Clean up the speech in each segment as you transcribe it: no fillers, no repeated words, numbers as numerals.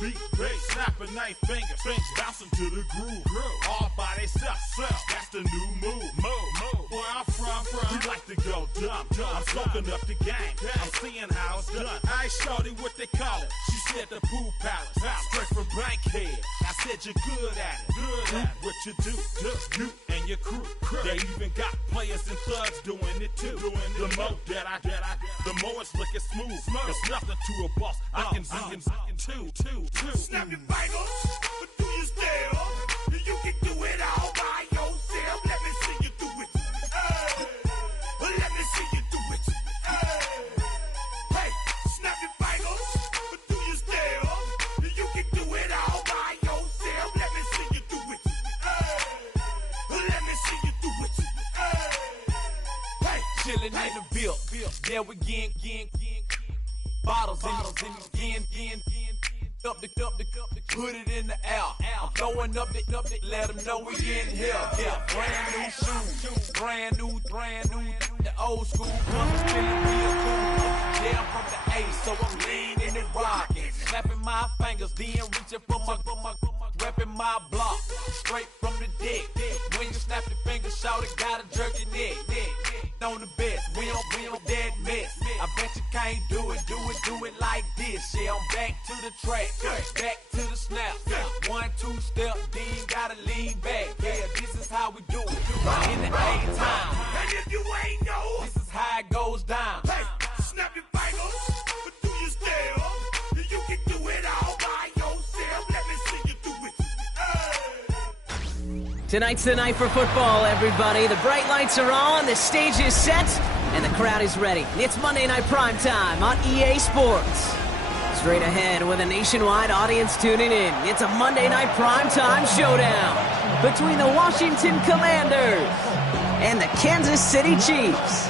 beat, snapping knife fingers, bouncing to the groove, all by themselves. That's the new move. Where I'm from, we like to go dumb. I'm soaking up the game. I'm seeing how it's done. I ain't shorty what they call it. She said the pool palace, straight from Bankhead. I said you're good at it. What you do, you and your crew. They even got players and thugs doing it too. The more that I the more it's looking smooth. It's nothing to a boss. I can two. Snap your fingers, but do you still? You can do it all by yourself. Let me see you do it. Hey, let me see you do it. Hey, snap your fingers, but do you still? You can do it all by yourself. Let me see you do it. Let me see you do it. Hey, chillin' in the bill. There we again. Bottles in again. Up the put it in the air. I'm throwing up the, let them know we in here. Yeah, brand new shoes, brand new. The old school ones feeling real cool. Yeah, I'm from the A, so I'm leaning and rocking, snapping my fingers, then reaching for my repping my block, straight from the deck. When you snap your fingers, shout it, gotta jerk your neck. On the best, we don't dead mess. I bet you can't do it like this. Yeah, I'm back to the track, back to the snap. 1, 2 step, then you gotta lean back. Yeah, this is how we do it in the A-time. And if you ain't know, This is how it goes down. hey, snap your fingers, but do you still? You can do it all by yourself. Let me see you do it. Tonight's the night for football, everybody. The bright lights are on, the stage is set, and the crowd is ready. It's Monday Night Primetime on EA Sports. Straight ahead with a nationwide audience tuning in, it's a Monday Night Primetime showdown between the Washington Commanders and the Kansas City Chiefs.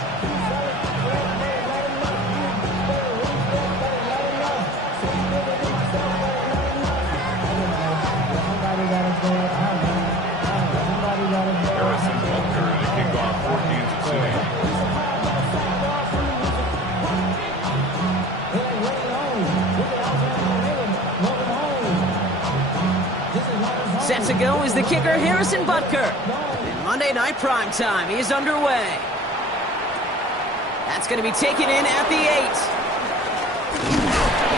Set to go is the kicker, Harrison Butker. And Monday Night Primetime is underway. That's going to be taken in at the 8.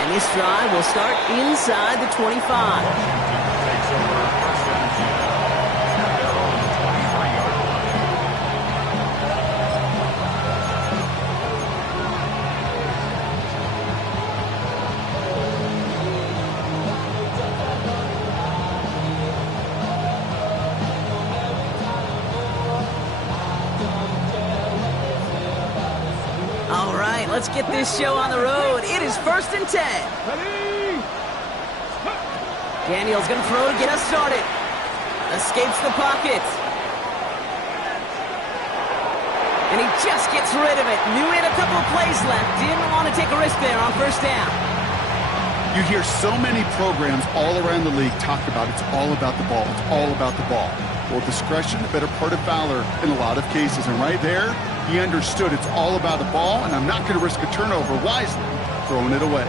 And this drive will start inside the 25. Let's get this show on the road. It is 1st and 10. Daniel's going to throw to get us started. Escapes the pocket. And he just gets rid of it. Knew he had a couple of plays left. Didn't want to take a risk there on 1st down. You hear so many programs all around the league talk about it's all about the ball. It's all about the ball. Well, discretion, the better part of valor in a lot of cases. And right there, he understood it's all about the ball, and I'm not going to risk a turnover wisely, throwing it away.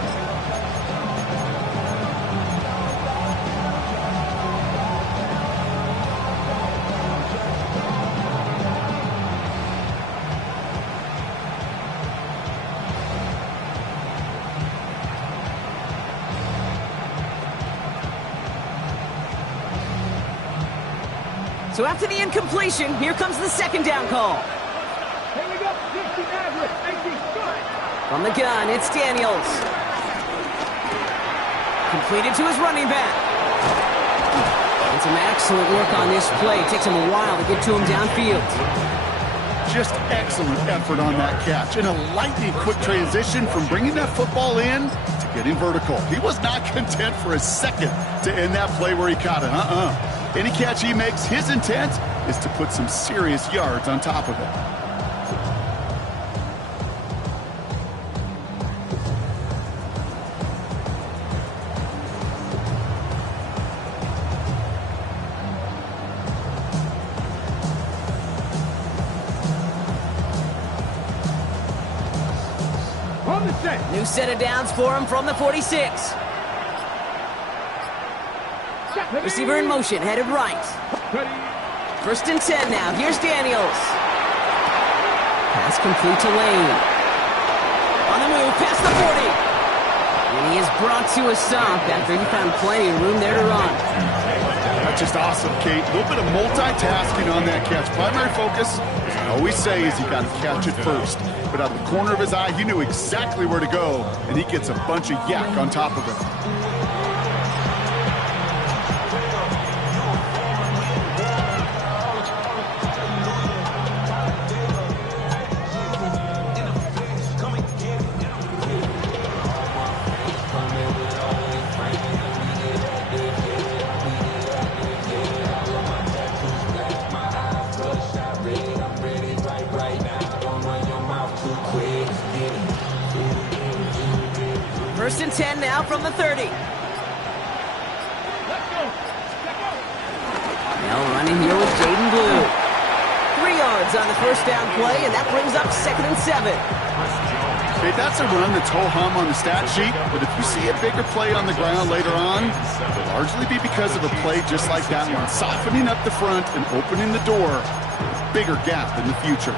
So after the incompletion, here comes the 2nd down call. From the gun, it's Daniels. Completed to his running back. And some excellent work on this play. It takes him a while to get to him downfield. Just excellent effort on that catch. And a lightning quick transition from bringing that football in to getting vertical. He was not content for a second to end that play where he caught it. Any catch he makes, his intent is to put some serious yards on top of it. New set of downs for him from the 46. Receiver in motion, headed right. 1st and 10 now. Here's Daniels. Pass complete to Lane. On the move, past the 40. And he is brought to a stop after he found plenty of room there to run. That's just awesome, Kate. A little bit of multitasking on that catch. Primary focus, as I always say, is you got to catch it first. But out the corner of his eye, he knew exactly where to go, and he gets a bunch of yak on top of it. First and 10 now from the 30. Now running here with Jaden Blue. 3 yards on the first down play, and that brings up 2nd and 7. Okay, that's a run that's ho-hum on the stat sheet, but if you see a bigger play on the ground later on, it'll largely be because of a play just like that one, softening up the front and opening the door for a bigger gap in the future.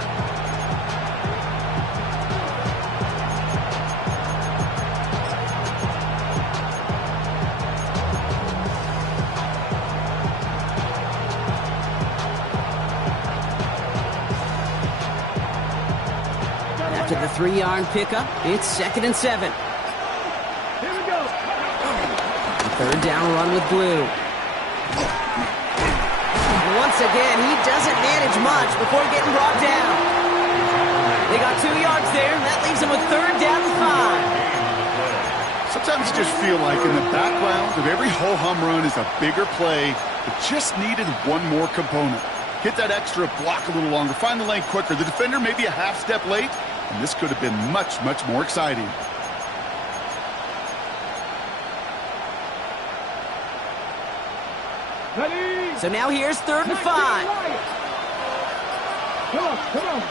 To the 3-yard pickup, it's 2nd and 7. Here we go. The 3rd down run with Blue. Once again, he doesn't manage much before getting brought down. They got 2 yards there, and that leaves him with 3rd down and 5. Sometimes you just feel like in the background of every ho-hum run is a bigger play that just needed one more component. Hit that extra block a little longer, find the lane quicker. The defender may be a half step late, and this could have been much, much more exciting. Ready? So now here's 3rd and 5. Come on.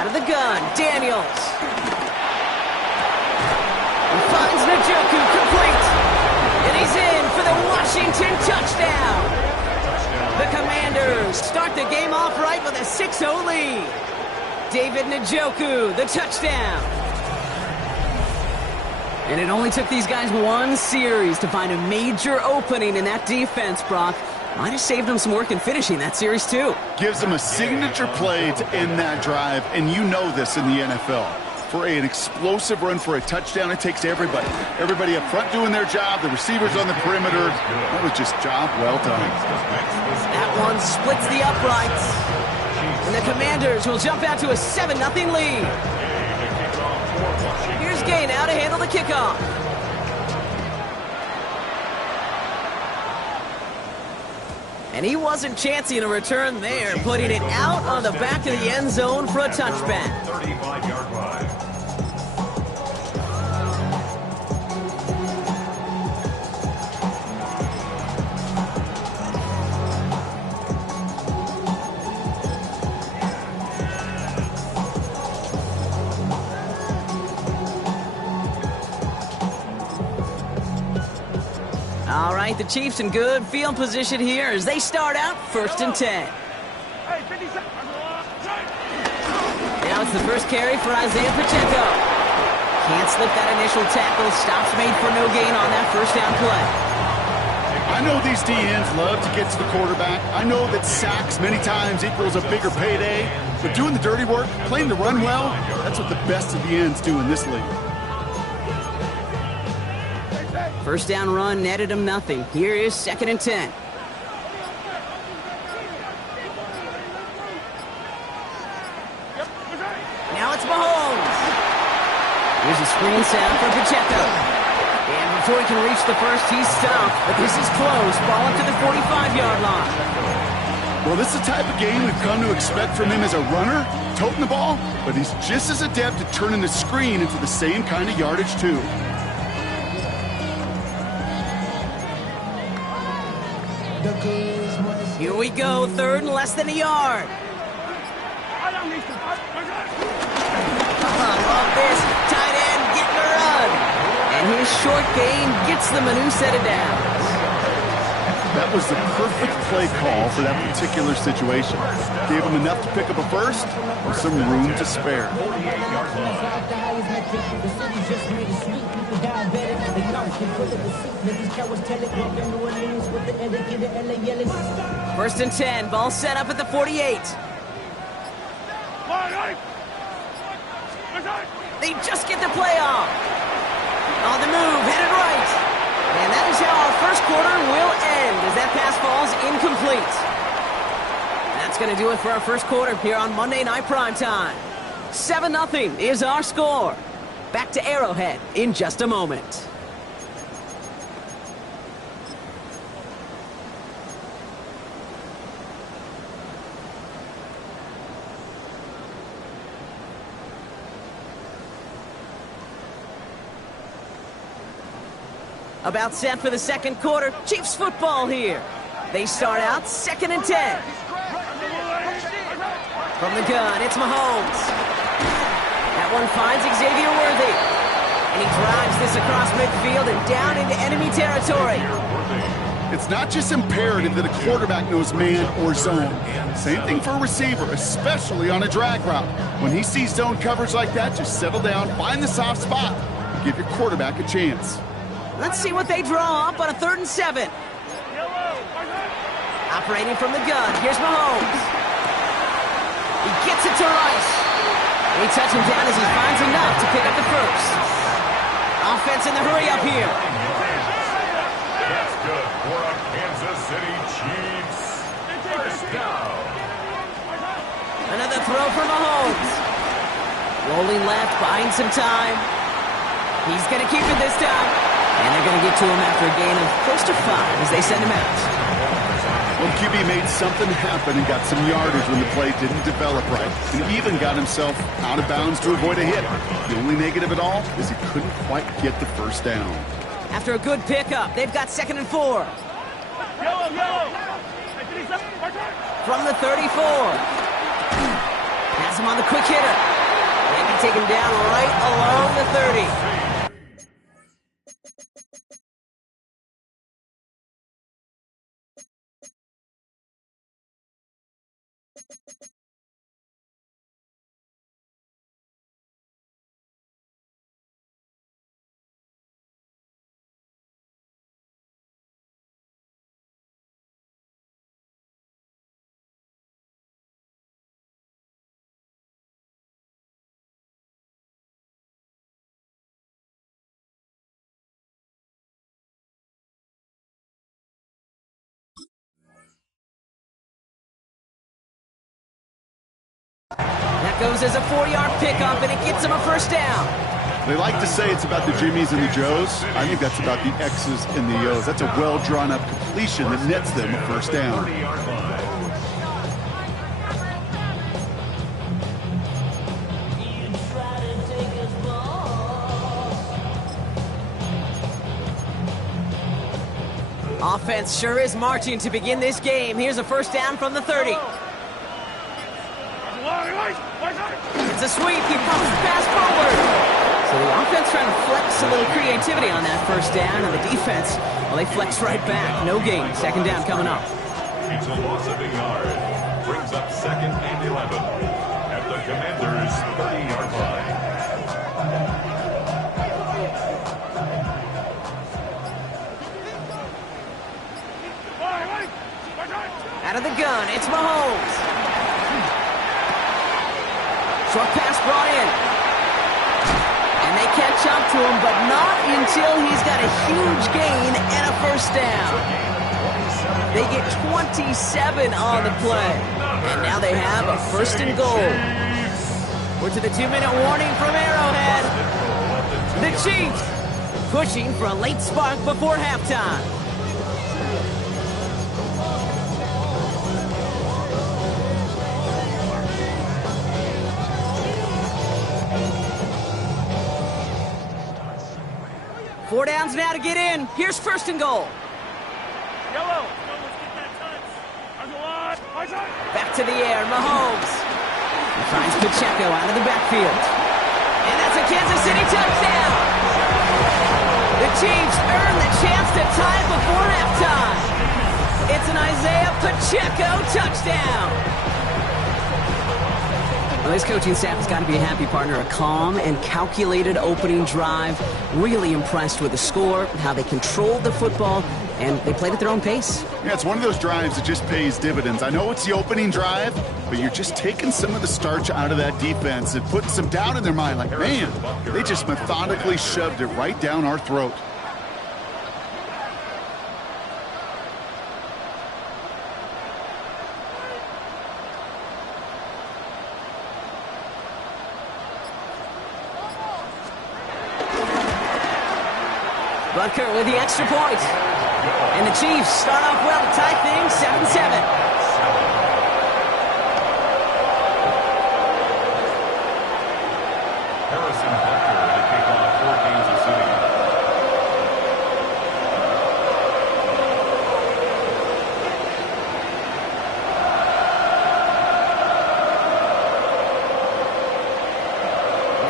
Out of the gun, Daniels. He finds Njoku complete. And he's in for the Washington touchdown. The Commanders start the game off right with a 6-0 lead. David Njoku, the touchdown. And it only took these guys one series to find a major opening in that defense, Brock. Might have saved them some work in finishing that series, too. Gives them a signature play to end that drive, and you know this in the NFL. For an explosive run for a touchdown, it takes everybody. Everybody up front doing their job, the receivers on the perimeter. That was just job well done. That one splits the uprights. And the Commanders will jump out to a 7-0 lead. Here's Gay now to handle the kickoff. And he wasn't chancing a return there, putting it out on the back of the end zone for a touchback. 35-yard line. All right, the Chiefs in good field position here as they start out 1st and 10. Now it's the first carry for Isaiah Pacheco. Can't slip that initial tackle. Stops made for no gain on that first down play. I know these DNs love to get to the quarterback. I know that sacks many times equals a bigger payday. But doing the dirty work, playing the run well, that's what the best of the ends do in this league. First down run netted him nothing. Here is 2nd and 10. Now it's Mahomes. Here's a screen set up for Pacheco. And before he can reach the first, he's stopped. But this is close. Ball up to the 45-yard line. Well, this is the type of game we've come to expect from him as a runner, toting the ball, but he's just as adept at turning the screen into the same kind of yardage, too. Here we go, 3rd and less than a yard. Love this. Tight end getting a run. And his short gain gets them a new set of downs. That was the perfect play call for that particular situation. Gave them enough to pick up a first with some room to spare. First and 10, ball set up at the 48. They just get the play off. On the move, headed right. And that is how our first quarter will end as that pass falls incomplete. That's going to do it for our first quarter here on Monday Night Primetime. 7-0 is our score. Back to Arrowhead in just a moment. About set for the second quarter. Chiefs football here. They start out 2nd and 10. From the gun, it's Mahomes. That one finds Xavier Worthy. And he drives this across midfield and down into enemy territory. It's not just imperative that a quarterback knows man or zone. Same thing for a receiver, especially on a drag route. When he sees zone coverage like that, just settle down, find the soft spot, and give your quarterback a chance. Let's see what they draw up on a 3rd and 7. Operating from the gun, here's Mahomes. He gets it to Rice. They touch him down as he finds enough to pick up the first. Offense in the hurry up here. That's good for a Kansas City Chiefs. First down. Another throw for Mahomes. Rolling left, buying some time. He's going to keep it this time. And they're going to get to him after a gain of close to 5 as they send him out. Well, QB made something happen and got some yardage when the play didn't develop right. And even got himself out of bounds to avoid a hit. The only negative at all is he couldn't quite get the first down. After a good pickup, they've got 2nd and 4. From the 34. Has him on the quick hitter. Maybe take him down right along the 30. That goes as a 4-yard pickup, and it gets him a first down. They like to say it's about the Jimmies and the Joes. I think that's about the X's and the O's. That's a well-drawn-up completion that nets them a first down. Offense sure is marching to begin this game. Here's a first down from the 30. It's a sweep. He pops the pass forward. So the offense trying to flex a little creativity on that first down, and the defense, well, they flex right back. No gain. Second down coming up. It's a loss of a yard. Brings up 2nd and 11 at the Commanders' 30-yard line. Out of the gun, it's Mahomes. Short pass brought in. And they catch up to him, but not until he's got a huge gain and a first down. They get 27 on the play. And now they have a 1st and goal. We're to the 2-minute warning from Arrowhead. The Chiefs pushing for a late spark before halftime. Four downs now to get in. Here's 1st and goal. Back to the air, Mahomes. He finds Pacheco out of the backfield. And that's a Kansas City touchdown. The Chiefs earn the chance to tie it before halftime. It's an Isaiah Pacheco touchdown. Well, this coaching staff has got to be a happy partner. A calm and calculated opening drive. Really impressed with the score, how they controlled the football, and they played at their own pace. Yeah, it's one of those drives that just pays dividends. I know it's the opening drive, but you're just taking some of the starch out of that defense and putting some doubt in their mind. Like, man, they just methodically shoved it right down our throat. Butker with the extra point. And the Chiefs start off well to tie things 7-7. Harrison Butker to kick off 4 games of sitting.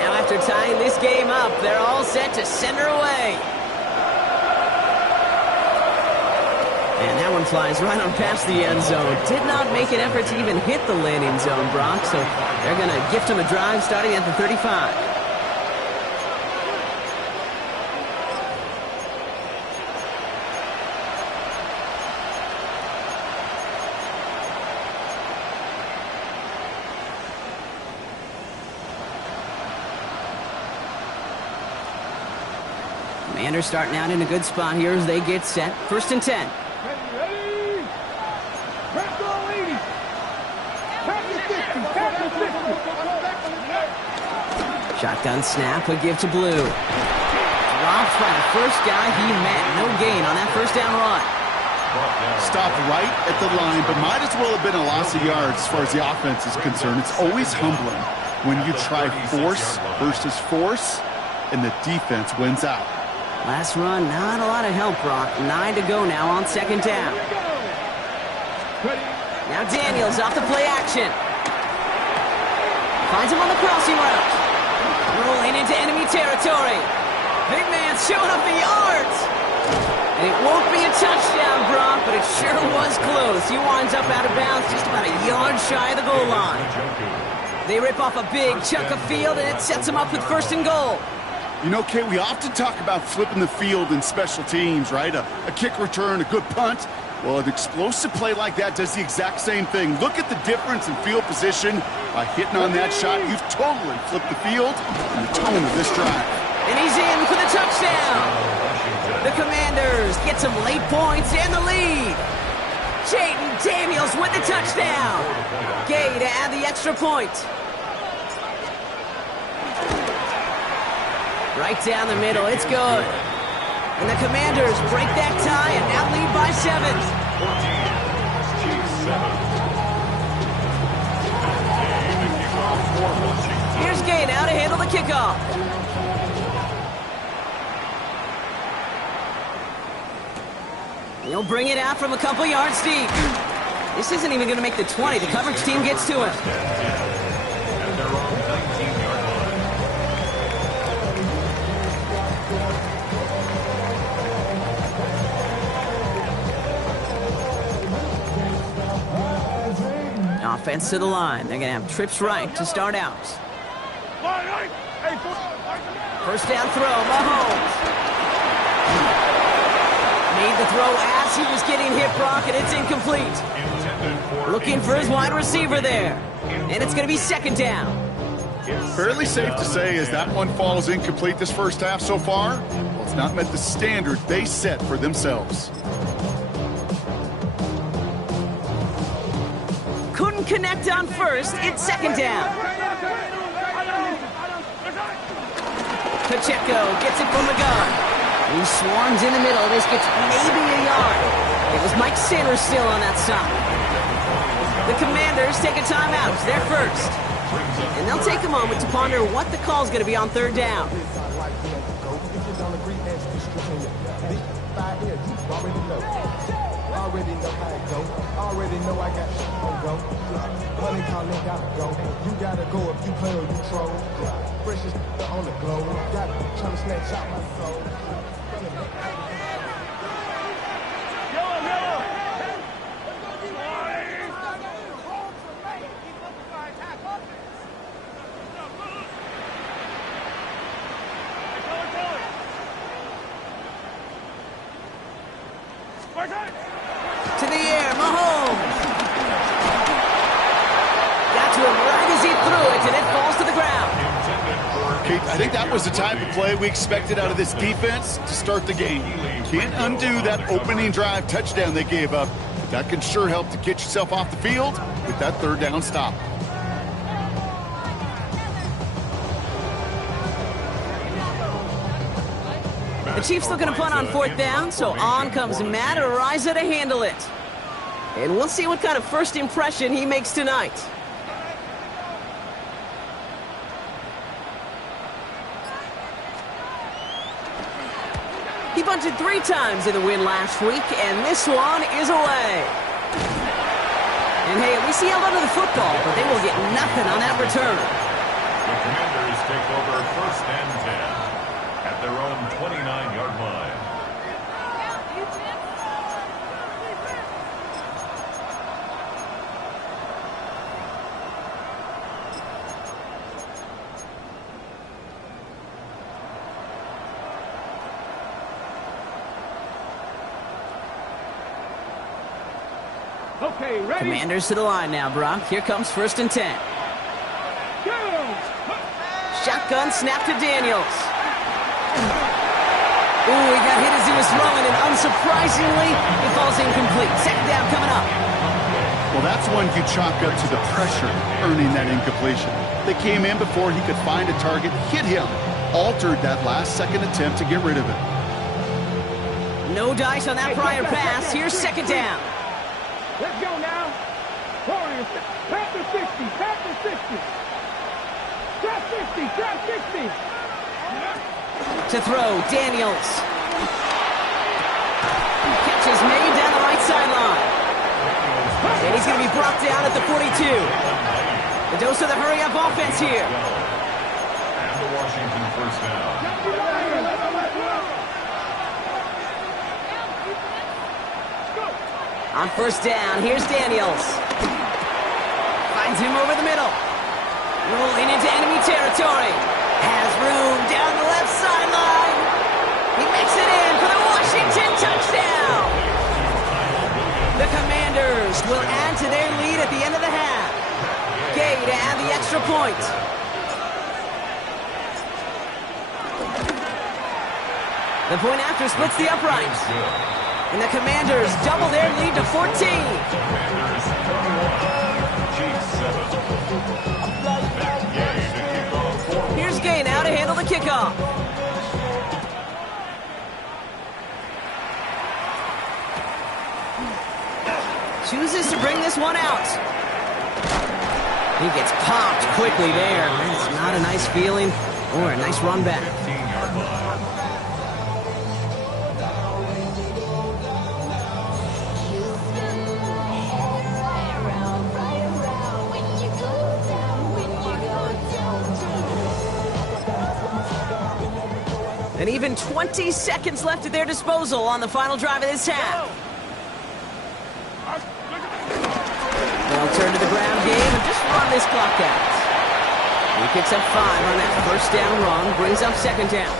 Now after tying this game up, they're all set to send her away. And that one flies right on past the end zone. Did not make an effort to even hit the landing zone, Brock. So they're going to gift him a drive starting at the 35. Commanders starting out in a good spot here as they get set. 1st and 10. Shotgun snap would give to Blue. Dropped by the first guy he met. No gain on that first down run. Stopped right at the line, but might as well have been a loss of yards as far as the offense is concerned. It's always humbling when you try force versus force, and the defense wins out. Last run, not a lot of help, Brock. 9 to go now on 2nd down. Now Daniels off the play action. Finds him on the crossing route. Rolling into enemy territory. Big man's showing up the yards. And it won't be a touchdown, Brock, but it sure was close. He winds up out of bounds just about a yard shy of the goal line. They rip off a big chunk of field, and it sets them up with 1st and goal. You know, Kate, we often talk about flipping the field in special teams, right? A kick return, a good punt. Well, an explosive play like that does the exact same thing. Look at the difference in field position. By hitting on that shot, you've totally flipped the field and the tone of this drive. And he's in for the touchdown. The Commanders get some late points and the lead. Jaden Daniels with the touchdown. Gay to add the extra point. Right down the middle, it's good. And the Commanders break that tie and now lead by 7. Here's Gay now to handle the kickoff. He'll bring it out from a couple yards deep. This isn't even going to make the 20. The coverage team gets to him. Offense to the line. They're going to have trips right to start out. 1st down throw, Mahomes. Made the throw as he was getting hit, Brock, and it's incomplete. Looking for his wide receiver there. And it's going to be 2nd down. Fairly safe to say as that one falls incomplete this first half so far, well, it's not met the standard they set for themselves. Couldn't connect on 1st. It's 2nd down. Pacheco gets it from the gun. He swarms in the middle. This gets maybe a yard. It was Mike Sanders still on that side. The Commanders take a timeout. They're first. And they'll take a moment to ponder what the call's going to be on 3rd down. Already know how it goes. Already know I got shit to go. Money calling, gotta go. You gotta go if you play or you troll. Precious on the globe. Got trying to snatch out my soul. To the air, Mahomes. Got to him right as he threw it, and it falls to the ground. Kate, I think that was the type of play we expected out of this defense to start the game. Can't undo that opening drive touchdown they gave up, but that can sure help to get yourself off the field with that third down stop. The Chiefs looking to punt on fourth down, so on comes Matt Araiza to handle it. And we'll see what kind of first impression he makes tonight. He punted 3 times in the win last week, and this one is away. And hey, at least he held onto the football, but they will get nothing on that return. The Commanders take over first and 10 at their own 29-yard line. Okay, ready? Commanders to the line now, Brock. Here comes first and 10. Shotgun snap to Daniels. Ooh, he got hit as he was throwing, and unsurprisingly, he falls incomplete. Second down coming up. Well, that's one you chalk up to the pressure earning that incompletion. They came in before he could find a target, hit him, altered that last-second attempt to get rid of it. No dice on that prior pass. Here's second down. Let's go now. Warriors, tap the 60, tap the 60. Trap 60, trap 60. To throw, Daniels. Catch is made down the right sideline. And he's going to be brought down at the 42. The dose of the hurry-up offense here. And the Washington first down. On first down, here's Daniels. Finds him over the middle. Rolling into enemy territory. Has room down the left sideline. He makes it in for the Washington touchdown. The Commanders will add to their lead at the end of the half. Gay to add the extra point. The point after splits the uprights. And the Commanders double their lead to 14. Commanders 31, Chiefs 7. Gay to kick off. Here's Gay now to handle the kickoff. Chooses to bring this one out. He gets popped quickly there. It's not a nice feeling or a nice run back. 15-yard line. And even 20 seconds left at their disposal on the final drive of this half. They'll turn to the ground game and just run this clock out. He picks up 5 on that first down run, brings up second down.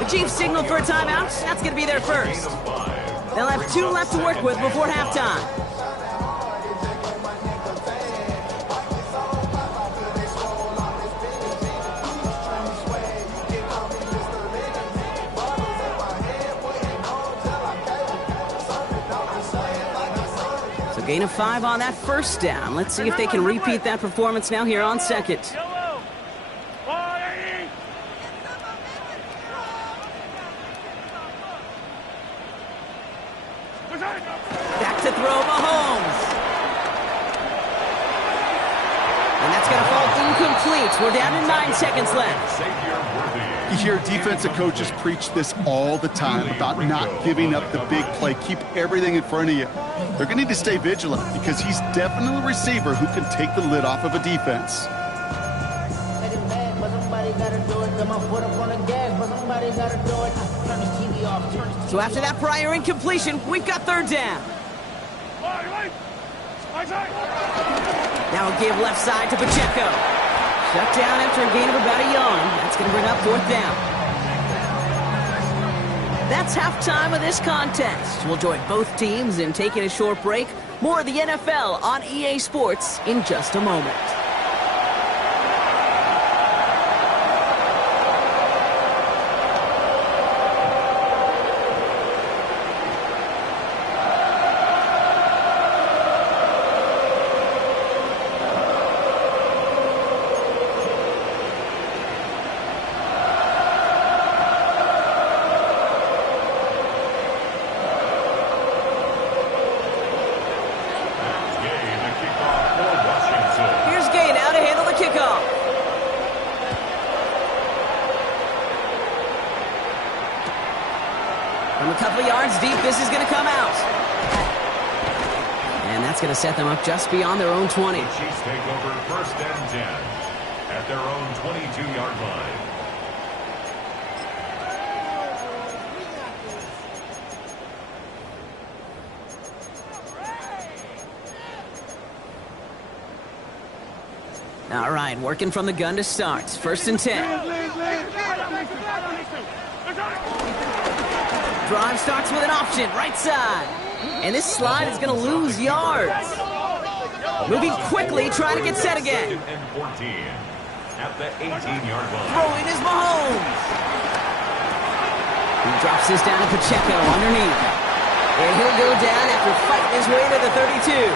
The Chiefs signal for a timeout. That's going to be their first. They'll have 2 left to work with before halftime. Gain of 5 on that first down. Let's see if they can repeat that performance now here on second. Back to throw, Mahomes. And that's going to fall incomplete. We're down to 9 seconds left. You hear defensive coaches preach this all the time about not giving up the big play. Keep everything in front of you. They're going to need to stay vigilant because he's definitely a receiver who can take the lid off of a defense. So after that prior incompletion, we've got third down. Now a give left side to Pacheco. Shut down after a gain of about a yard. That's going to bring up fourth down. That's halftime of this contest. We'll join both teams in taking a short break. More of the NFL on EA Sports in just a moment. This is going to come out. And that's going to set them up just beyond their own 20. The Chiefs take over first and 10 at their own 22-yard line. All right, working from the gun to start. First and 10. Drive starts with an option, right side. And this slide is going to lose yards. Moving quickly, trying to get set again. And 14 at the 18-yard line. Throwing is Mahomes. He drops this down to Pacheco underneath. And he'll go down after fighting his way to the 32.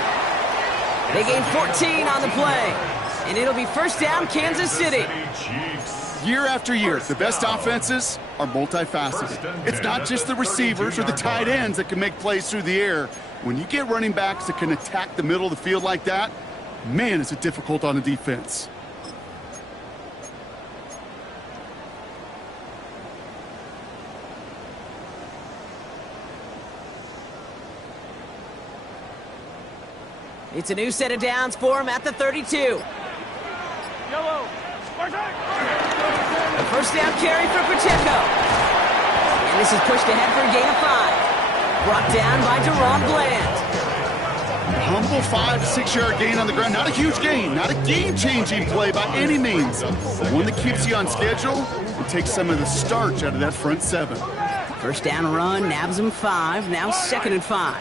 They gain 14 on the play. And it'll be first down, Kansas City. Year after year, the best offenses are multifaceted. It's not just the receivers or the tight ends that can make plays through the air. When you get running backs that can attack the middle of the field like that, man, is it difficult on the defense. It's a new set of downs for him at the 32. A first down carry for Pacheco. And this is pushed ahead for a gain of 5. Brought down by Deron Bland. Humble 5-6 yard gain on the ground. Not a huge gain, not a game-changing play by any means. But one that keeps you on schedule and takes some of the starch out of that front 7. First down run, nabs him 5. Now second and 5.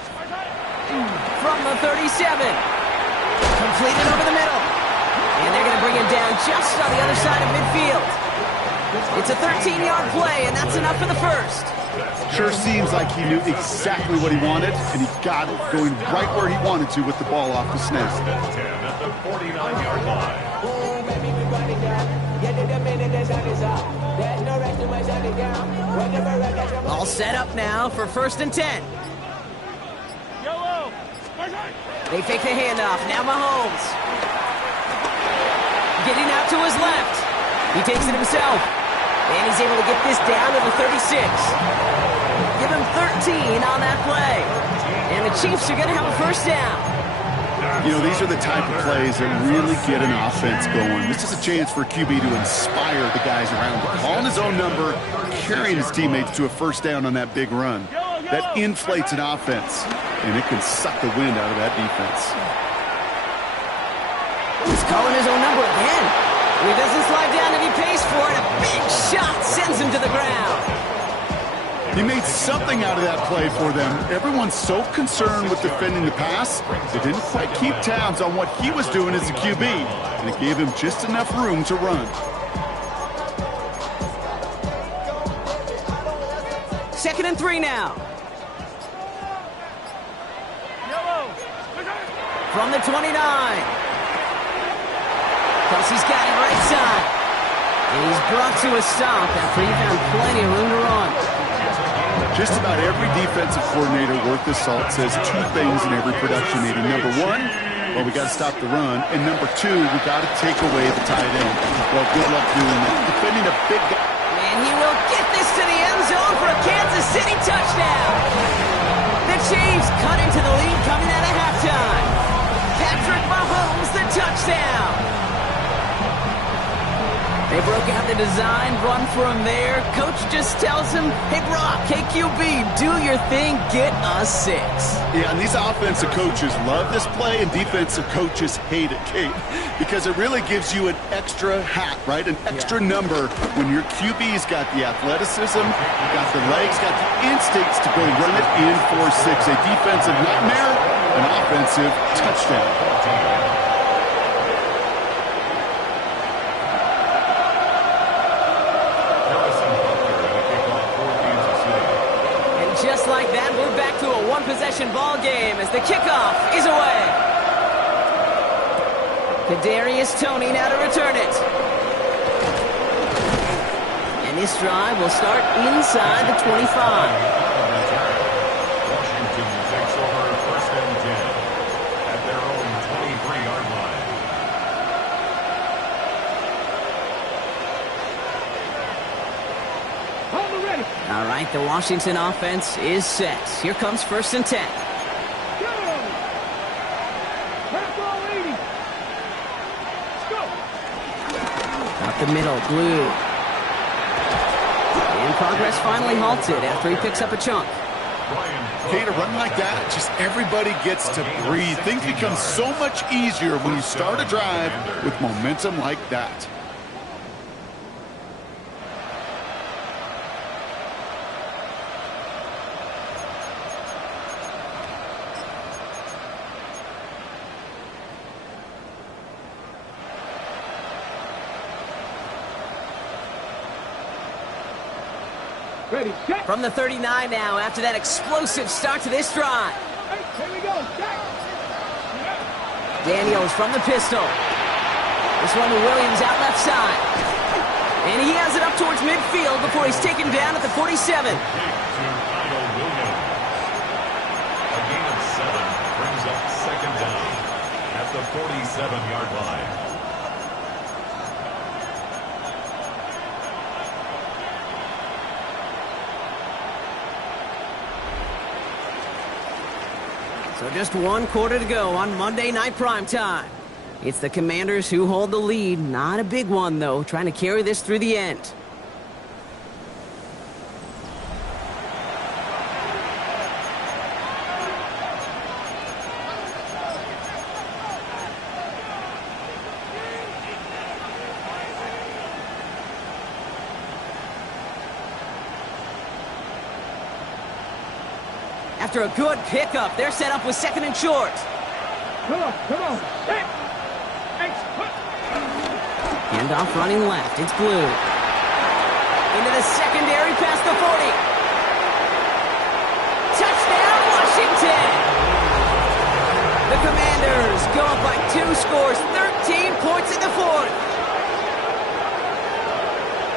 From the 37. Completed over the middle. And they're going to bring him down just on the other side of midfield. It's a 13-yard play, and that's enough for the first. Sure seems like he knew exactly what he wanted, and he got it going right where he wanted to with the ball off the snap. At the 49-yard line. All set up now for first and 10. They fake the handoff. Now Mahomes. Getting out to his left. He takes it himself. And he's able to get this down to the 36. Give him 13 on that play. And the Chiefs are going to have a first down. You know, these are the type of plays that really get an offense going. This is a chance for QB to inspire the guys around him. Calling his own number, carrying his teammates to a first down on that big run. That inflates an offense, and it can suck the wind out of that defense. He's calling his own number again. He doesn't slide down and he pays for it. A big shot sends him to the ground. He made something out of that play for them. Everyone's so concerned with defending the pass, they didn't quite keep tabs on what he was doing as a QB, and it gave him just enough room to run. Second and 3 now. From the 29. Kelsey's got it right side. And he's brought to a stop after he found plenty of room to run. Just about every defensive coordinator worth his salt says 2 things in every production meeting. Number 1, well, we got to stop the run. And number 2, we got to take away the tight end. Well, good luck doing that. Defending a big guy. And And he will get this to the end zone for a Kansas City touchdown. The Chiefs cut into the lead coming out of halftime. Patrick Mahomes, the touchdown. They broke out the design, run for him there. Coach just tells him, hey, Brock, hey, QB, do your thing, get us 6. Yeah, and these offensive coaches love this play, and defensive coaches hate it, Kate, because it really gives you an extra hat, right, an extra number when your QB's got the athleticism, got the legs, got the instincts to go run it in for 6. A defensive nightmare, an offensive touchdown. Just like that, we're back to a one-possession ball game as the kickoff is away. Kadarius Toney now to return it. And this drive will start inside the 25. Washington takes over first and 10 at their own 23-yard line. All right, the Washington offense is set. Here comes first and 10. Up the middle, Blue. And progress finally halted after he picks up a chunk. Kate, a run like that, just everybody gets to breathe. Things become so much easier when you start a drive with momentum like that. From the 39 now after that explosive start to this drive. Here we go. Daniels from the pistol. This one to Williams out left side. And he has it up towards midfield before he's taken down at the 47. A gain of 7 brings up second down at the 47-yard line. So just 1 quarter to go on Monday Night Primetime. It's the Commanders who hold the lead. Not a big one, though, trying to carry this through the end. After a good pickup, they're set up with second and short. Come on. Handoff running left. It's Blue. Into the secondary past the 40. Touchdown, Washington! The Commanders go up by 2 scores, 13 points in the fourth.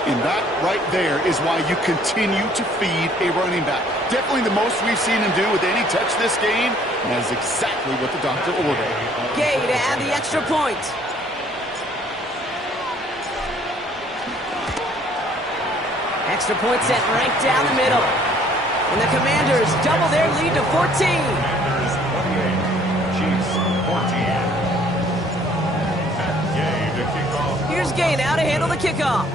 And that right there is why you continue to feed a running back. Definitely the most we've seen him do with any touch this game, and that is exactly what the doctor ordered. Gay to add the extra point. Extra point set right down the middle. And the Commanders double their lead to 14. Commanders 28, Chiefs 14. And Gay to kick off. Here's Gay now to handle the kickoff.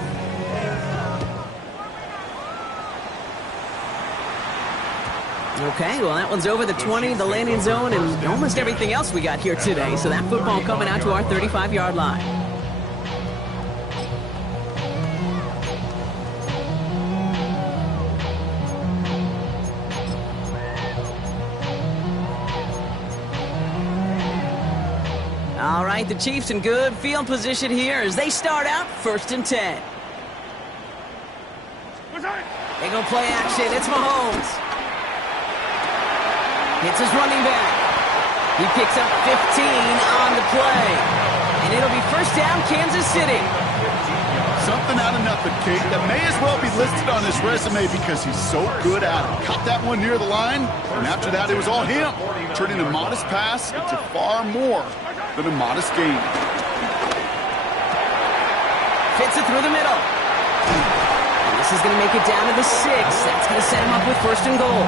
Okay, well, that one's over the 20, the landing zone, and almost everything else we got here today. So that football coming out to our 35-yard line. All right, the Chiefs in good field position here as they start out first and 10. They go play action. It's Mahomes. Hits his running back. He picks up 15 on the play. And it'll be first down, Kansas City. Something out of nothing, Kate. That may as well be listed on his resume because he's so good at it. Caught that one near the line, and after that, it was all him. Turning a modest pass into far more than a modest gain. Fits it through the middle. And the This is going to make it down to the 6. That's going to set him up with 1st and goal.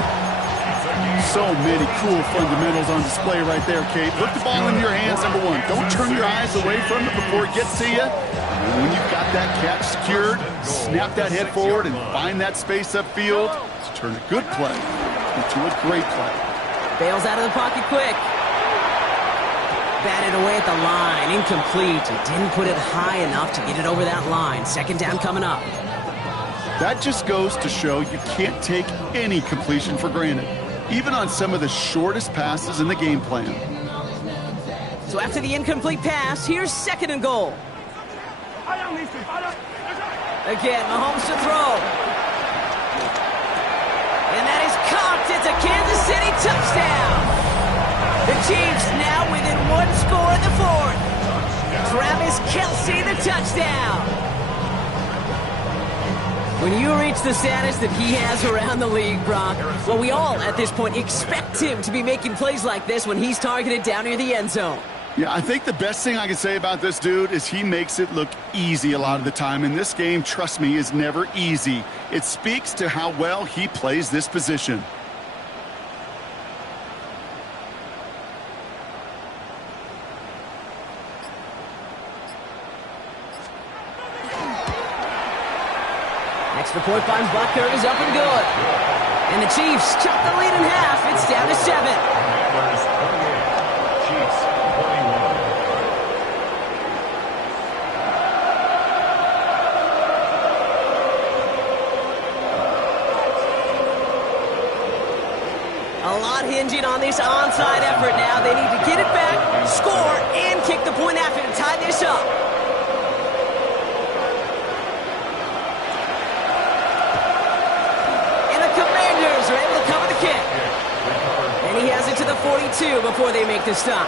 So many cool fundamentals on display right there, Kate. Put the ball in your hands, number one. Don't turn your eyes away from it before it gets to you. And when you've got that catch secured, snap that head forward and find that space upfield to turn a good play into a great play. Bails out of the pocket quick. Batted away at the line. Incomplete. He didn't put it high enough to get it over that line. 2nd down coming up. That just goes to show you can't take any completion for granted, even on some of the shortest passes in the game plan. So after the incomplete pass, here's 2nd and goal. Again, Mahomes to throw. And that is caught. It's a Kansas City touchdown. The Chiefs now within 1 score in the 4th. Travis Kelce, the touchdown. When you reach the status that he has around the league, Brock, well, we all at this point expect him to be making plays like this when he's targeted down near the end zone. Yeah, I think the best thing I can say about this dude is he makes it look easy a lot of the time. And this game, trust me, is never easy. It speaks to how well he plays this position. Extra point by Butker is up and good. And the Chiefs chop the lead in half. It's down to 7. Commanders 28, Chiefs 21. A lot hinging on this onside effort now. They need to get it back, score, and kick the point after to tie this up. And he has it to the 42 before they make the stop.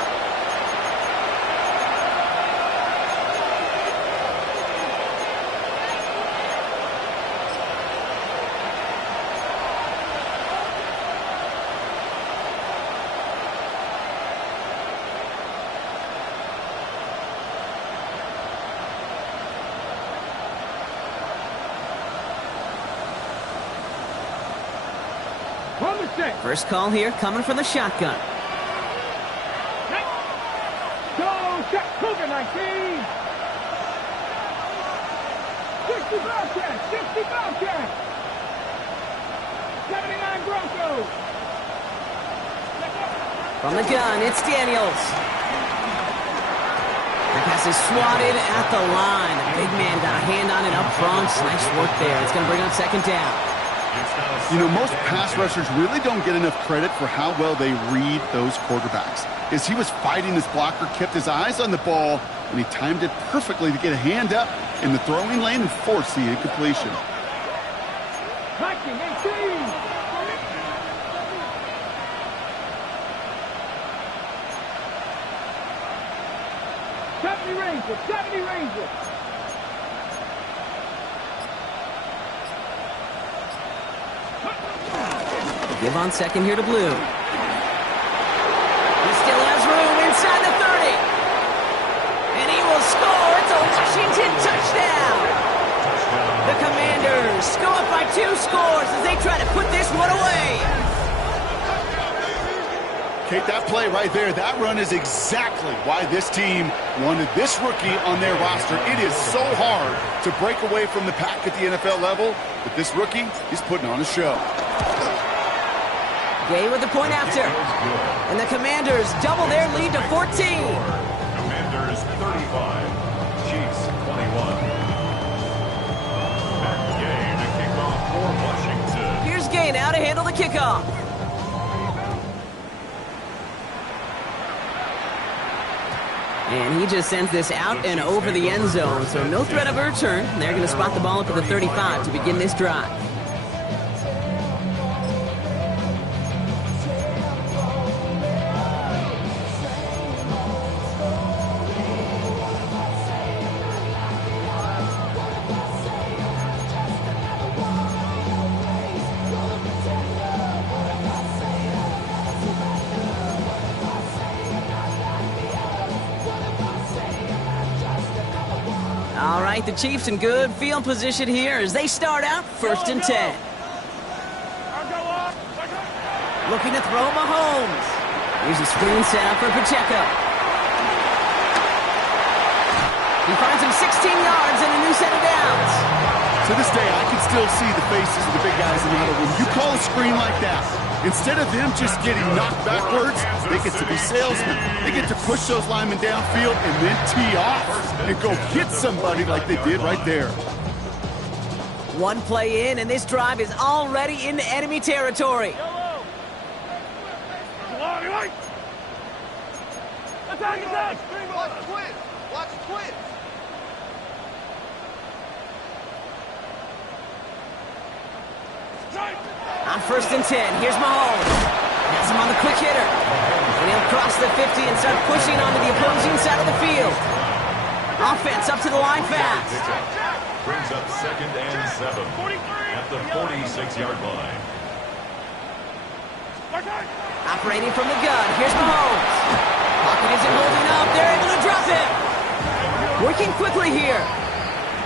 First call here coming from the shotgun. Go, check, Cougar 19. 60 Bobcats, 60 Bobcats. 79 Broncos. From the gun, it's Daniels. The pass is swatted at the line. The big man got a hand on it up front. Nice work there. It's going to bring up 2nd down. You know, most pass rushers really don't get enough credit for how well they read those quarterbacks. As he was fighting his blocker, kept his eyes on the ball, and he timed it perfectly to get a hand up in the throwing lane and force the incompletion. Viking 18. Rangers, 70 Rangers. Give on 2nd here to Blue. He still has room inside the 30. And he will score. It's a Washington touchdown. The Commanders go up by 2 scores as they try to put this one away. Kate, that play right there, that run is exactly why this team wanted this rookie on their roster. It is so hard to break away from the pack at the NFL level, but this rookie is putting on a show. Gay with the point after. And the Commanders double their lead to 14. Commanders 35, Chiefs 21. Back Gay to kick off for Washington. Here's Gay now to handle the kickoff. And he just sends this out and over the end zone, so no threat of a return. They're going to spot the ball up at the 35 to begin this drive. right, the Chiefs in good field position here as they start out 1st and 10. Looking to throw Mahomes. Here's a screen set for Pacheco. He finds him 16 yards and a new set of downs. To this day, I can still see the faces of the big guys in the huddle. When you call a screen like that, instead of them just getting knocked backwards, they get to be salesmen. They get to push those linemen downfield and then tee off and go hit somebody like they did right there. One play in, and this drive is already into enemy territory. Watch twin. On 1st and 10, here's Mahomes. Has him on the quick hitter. And he'll cross the 50 and start pushing onto the opposing side of the field. Offense up to the line fast. Brings up 2nd and 7 at the 46-yard line. Operating from the gun, here's Mahomes. Pocket isn't holding up, they're able to drop him. Working quickly here.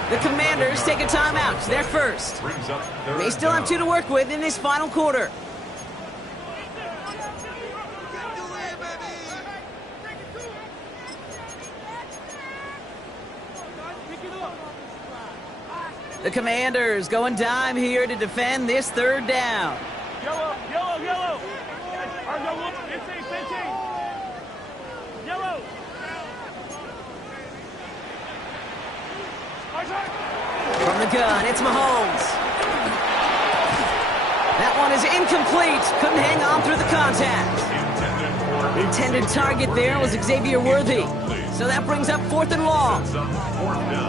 The Commanders take a timeout. They're first. They still have 2 to work with in this final quarter. The Commanders going dime here to defend this 3rd down. Yellow. Argo, 15. Yellow. From the gun, it's Mahomes. That one is incomplete. Couldn't hang on through the contact. Intended target there was Xavier Worthy. So that brings up 4th and long.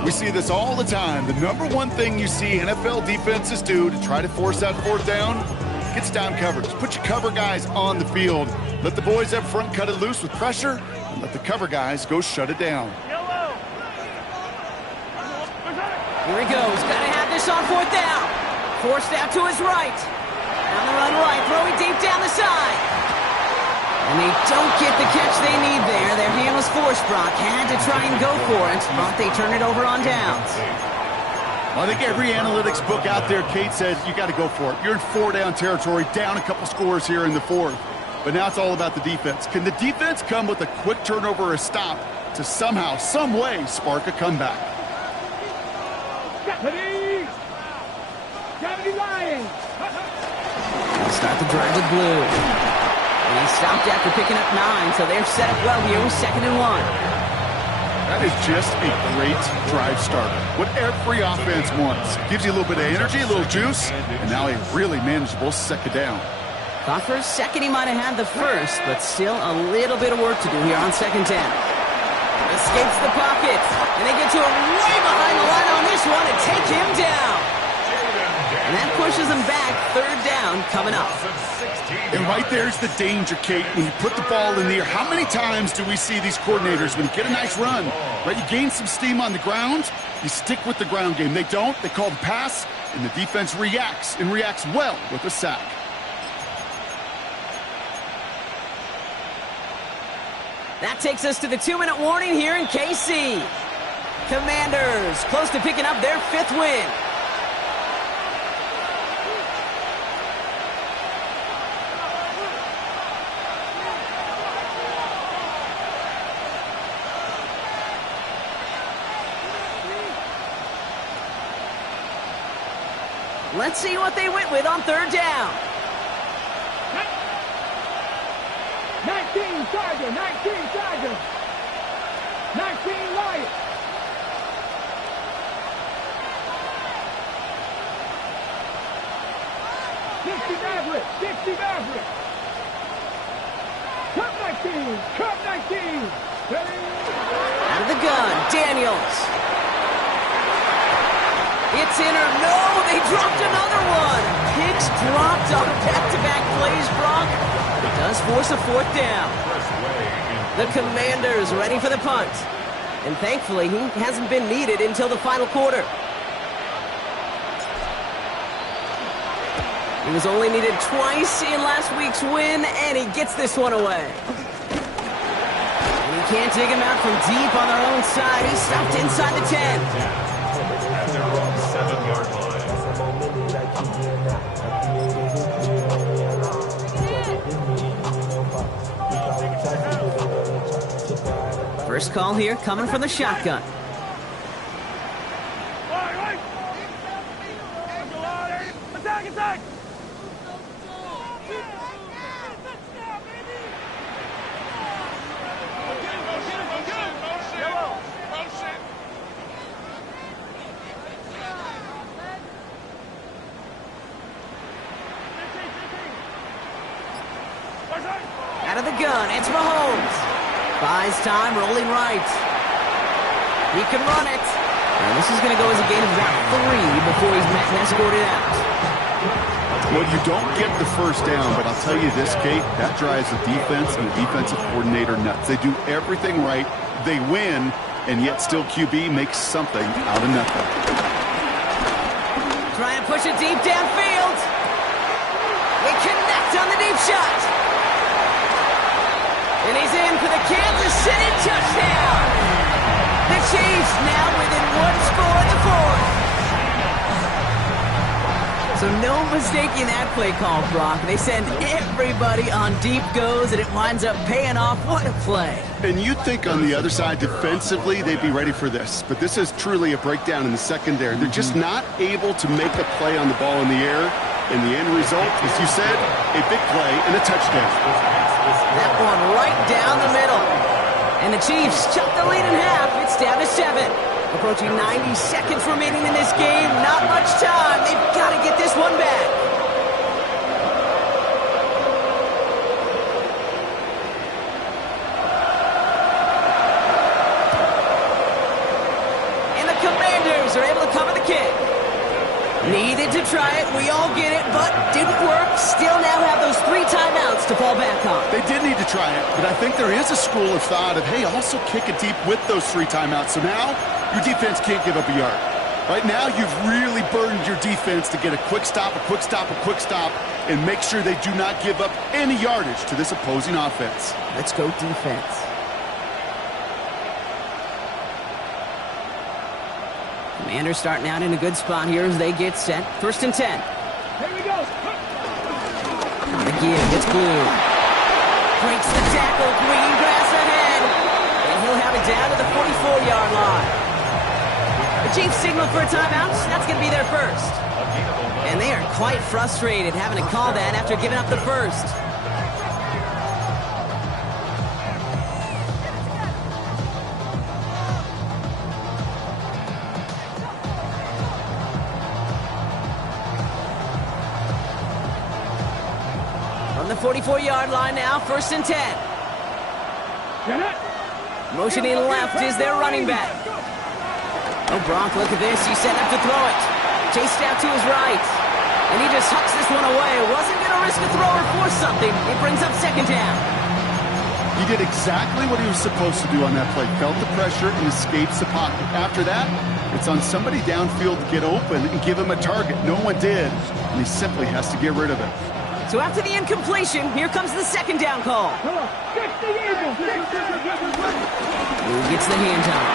We see this all the time. The number one thing you see NFL defenses do to try to force that 4th down, gets down coverage. Put your cover guys on the field. Let the boys up front cut it loose with pressure, and let the cover guys go shut it down. Here he goes. Got to have this on 4th down. Forced out to his right. On the run right, throwing deep down the side. And they don't get the catch they need there. Their hand was forced, Brock. Had to try and go for it, but they turn it over on downs. Well, I think every analytics book out there, Kate, says you got to go for it. You're in 4-down territory, down a couple scores here in the 4th. But now it's all about the defense. Can the defense come with a quick turnover or a stop to somehow, some way, spark a comeback? Start the drive with blue. And he stopped after picking up 9, so they're set up well here with 2nd and 1. That is just a great drive starter. What every offense wants. Gives you a little bit of energy, a little juice, and now a really manageable 2nd down. Thought for a second he might have had the first, but still a little bit of work to do here on 2nd and 10. Escapes the pocket, and they get to him way behind the line on this one and take him down. And that pushes them back. 3rd down coming up. And right there's the danger, Kate. When you put the ball in the air, how many times do we see these coordinators, when you get a nice run, right, you gain some steam on the ground, you stick with the ground game. They don't. They call the pass, and the defense reacts, and reacts well with a sack. That takes us to the 2-minute warning here in KC. Commanders close to picking up their 5th win. Let's see what they went with on 3rd down. 19 Tiger, 19 Lion. 60 Maverick. Cup 19. Out of the gun, Daniels. It's in or no, they dropped another one. Picks dropped on back-to-back plays, Brock. It does force a 4th down. The Commanders ready for the punt. And thankfully, he hasn't been needed until the final quarter. He was only needed twice in last week's win, and he gets this one away. And he can't dig him out from deep on their own side. He's stopped inside the 10. First call here coming from the shotgun. Attack! Out of the gun, it's Mahomes. Buys time, rolling right. He can run it. And this is going to go as a gain of about 3 before he's met and escorted out. Well, you don't get the first down, but I'll tell you this, Kate, that drives the defense and the defensive coordinator nuts. They do everything right, they win, and yet still QB makes something out of nothing. Try and push it deep downfield. They connect on the deep shot. And he's in for the Kansas City touchdown. The Chiefs now within 1 score in the 4th. So no mistaking that play call, Brock. They send everybody on deep goes, and it winds up paying off. What a play. And you'd think on the other side, defensively, they'd be ready for this. But this is truly a breakdown in the secondary. They're just not able to make a play on the ball in the air. And the end result, as you said, a big play and a touchdown. That one right down the middle. And the Chiefs chuck the lead in half. It's down to 7. Approaching 90 seconds remaining in this game. Not much time. They've got to get this one back. And the Commanders are able to cover the kick. Needed to try it, we all get it, but didn't work. Still now have those 3 timeouts to fall back on. They did need to try it, but I think there is a school of thought of, hey, also kick it deep with those 3 timeouts. So now your defense can't give up a yard. Right now you've really burdened your defense to get a quick stop, a quick stop, a quick stop, and make sure they do not give up any yardage to this opposing offense. Let's go defense. Commanders starting out in a good spot here as they get set. 1st and 10. Here we go. Again, it's Blue. Breaks the tackle, green grass ahead. And he'll have it down to the 44-yard line. The Chiefs signal for a timeout. That's going to be their first. And they are quite frustrated having to call that after giving up the first. On the 44-yard line now, 1st and 10. Motioning left is their running back. Oh, Brock, look at this. He's set up to throw it. Chased out to his right. And he just hucks this one away. Wasn't going to risk a throw or force something. It brings up 2nd down. He did exactly what he was supposed to do on that play. Felt the pressure and escapes the pocket. After that, it's on somebody downfield to get open and give him a target. No one did, and he simply has to get rid of it. So after the incompletion, here comes the 2nd down call. Come on. Fix the Eagles. Who gets the handoff?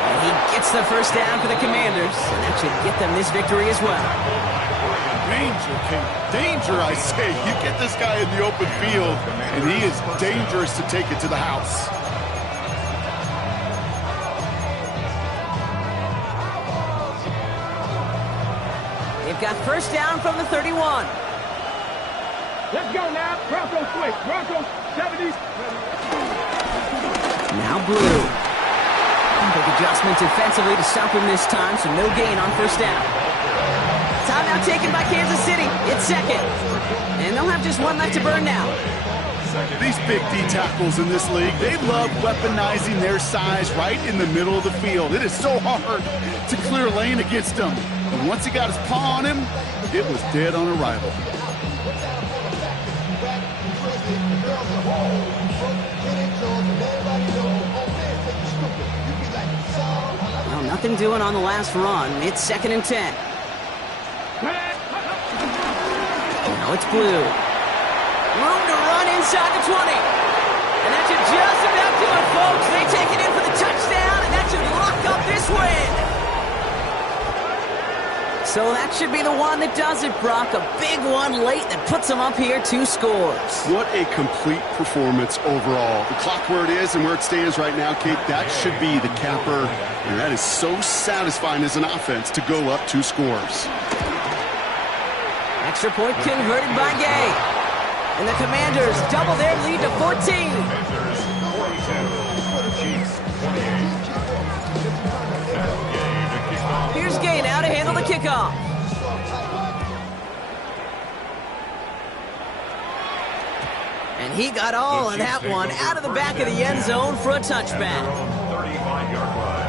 And he gets the 1st down for the Commanders, and that should get them this victory as well. Danger, Kate. Danger, I say. You get this guy in the open field, and he is dangerous to take it to the house. They've got 1st down from the 31. Let's go now. Broncos switch. Broncos 70s. Now Blue. Big adjustment defensively to stop him this time, so no gain on 1st down. Timeout taken by Kansas City. It's 2nd. And they'll have just 1 left to burn now. These big D tackles in this league, they love weaponizing their size right in the middle of the field. It is so hard to clear lane against them. And once he got his paw on him, it was dead on arrival. Well, nothing doing on the last run. It's 2nd and 10. Now it's Blue. Room to run inside the 20. And that should just about do it, folks. They take it in for the touchdown, and that should lock up this win. So that should be the one that does it, Brock. A big one late that puts them up here 2 scores. What a complete performance overall. The clock where it is and where it stands right now, Kate, that should be the capper. And that is so satisfying as an offense to go up 2 scores. Extra point converted by Gay. And the Commanders double their lead to 14. Panthers 42, Chiefs 28. Here's Gay now to handle the kickoff. And he got all of that one out of the back of the end zone for a touchback. 35-yard line.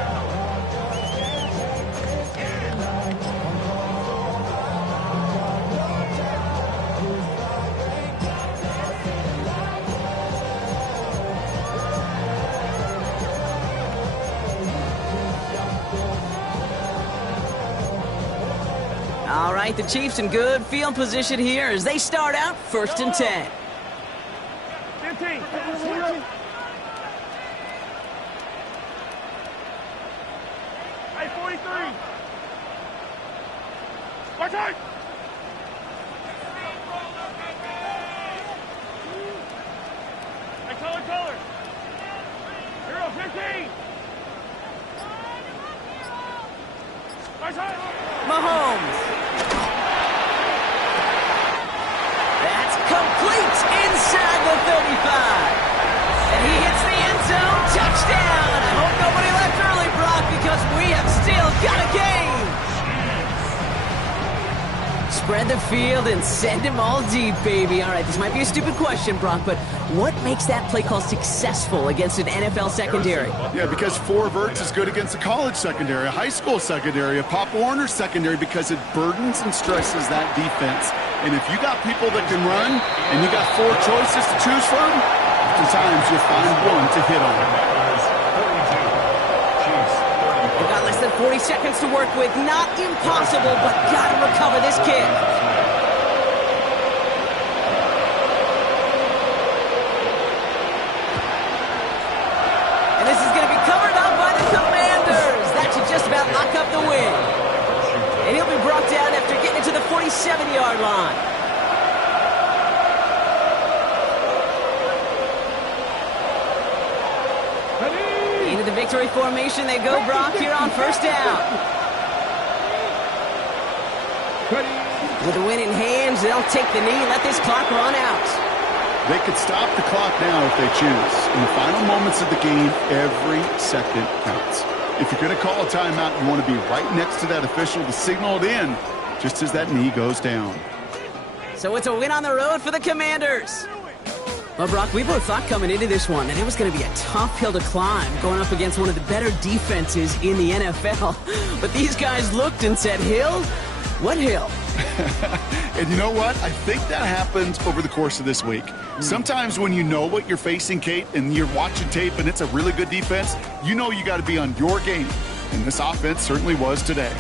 All right, the Chiefs in good field position here as they start out 1st and 10. 15. Hey, 43. Watch out. Hey, color. Hero, 15. Watch out. Mahomes. That's complete inside the 35. And he hits the end zone. Touchdown. I hope nobody left early, Brock, because we have still got a game. Spread the field and send him all deep, baby. All right, this might be a stupid question, Brock, but what makes that play call successful against an NFL secondary? Yeah, because 4 verts is good against a college secondary, a high school secondary, a Pop Warner secondary, because it burdens and stresses that defense. And if you got people that can run and you got 4 choices to choose from, oftentimes you'll find one to hit on. We've got less than 40 seconds to work with. Not impossible, but gotta recover this kick. And this is going to be covered up by the Commanders. That should just about lock up the win. And he'll be brought down after getting into the 47-yard line. Into the victory formation they go, Brock, here on 1st down. With the win in hands, they'll take the knee and let this clock run out. They could stop the clock now if they choose. In the final moments of the game, every second counts. If you're going to call a timeout, you want to be right next to that official to signal it in just as that knee goes down. So it's a win on the road for the Commanders. Well, Brock, we both thought coming into this one that it was going to be a tough hill to climb going up against one of the better defenses in the NFL. But these guys looked and said, hill? What hill? And you know what? I think that happens over the course of this week. Sometimes when you know what you're facing, Kate, and you're watching tape and it's a really good defense, you know you got to be on your game. And this offense certainly was today.